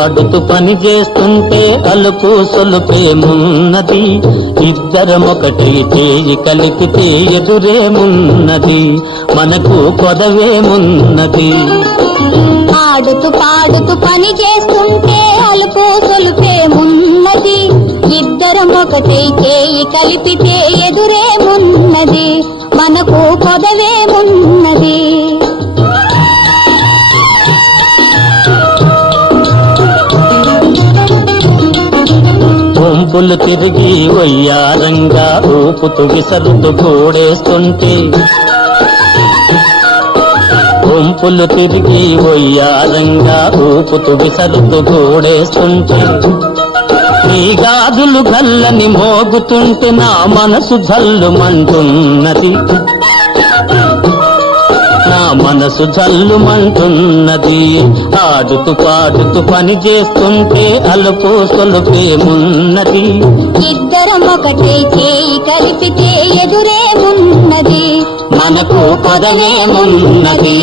పాడుతూ పని చేస్తుంటే అలుపు సొలుపేమున్నది ఇద్దరం ఒకటి చేయి కలిపితే ఎదురేమున్నది మనకు కొదవేమున్నది పాడుతూ పాడుతూ పని చేస్తుంటే అలుపు సొలుపేమున్నది ఇద్దరం ఒకటే చేయి కలిపితే ఎదురేమున్నది మనకు పొదవేమున్నది గుంపులు తిరిగి వయ్యారంగా. ఊపుతు విసరుతూ కూడేస్తుంటే గుంపులు తిరిగి వయ్యారంగా. ఊపుతు విసరుతూ కూడేస్తుంటే నీ గాజులు గల్లని మోగుతుంటే నా మనసు జల్లుమంటున్నది. నా మనసు జల్లుమంటున్నది. ఆడుతూ పాడుతూ పని చేస్తుంటే అలుపు సొలుపేమున్నది ఇద్దరం ఒకటే చేయి కలిపితే ఎదురేమున్నది మనకు పదవేమున్నది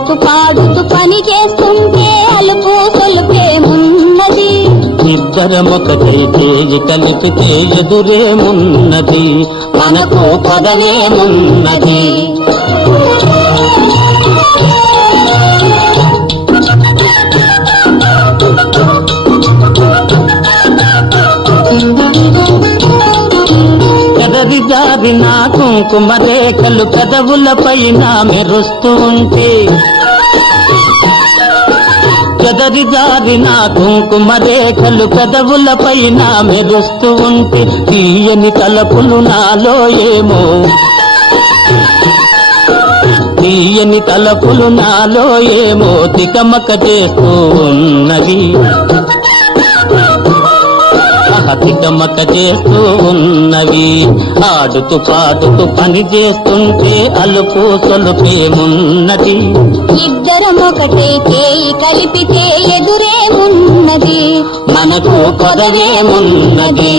పాడుతూ పాడుతూ పని చేస్తుంటే అలుపు సొలుపేమున్నది ఇద్దరం ఒకటే కలిపితే ఎదురేమున్నది మనకు పదవేమున్నది కదరి నా కుంకుమ రేఖలు కదవులపై నా మెరుస్తూ ఉంటే. కదరి నా కుంకుమ రేఖలు కదవులపై నా మెరుస్తూ ఉంటే తీయని తలపులు నాలో ఏమో. తీయని తలపులు నాలో ఏమో తికమక చేస్తూ ఉన్నవి తికమక చేస్తూ ఉన్నవి ఆడుతూ పాడుతూ పని చేస్తుంటే అలుపు సొలుపేమున్నది ఇద్దరం ఒకటే చేయి కలిపితే ఎదురేమున్నది మనకు పదవేమున్నది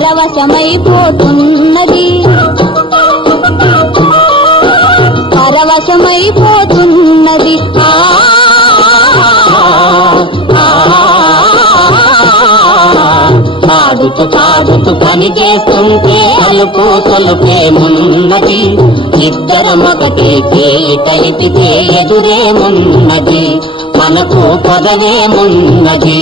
పరవశమైపోతున్నది పరవశమైపోతున్నది ఆ ఆడుతూ పని చేస్తుంటే అలుపు తలుపేమున్నది ఇద్దరం ఒకటే చేయి ఎదురేమున్నది మనకు పదవేమున్నది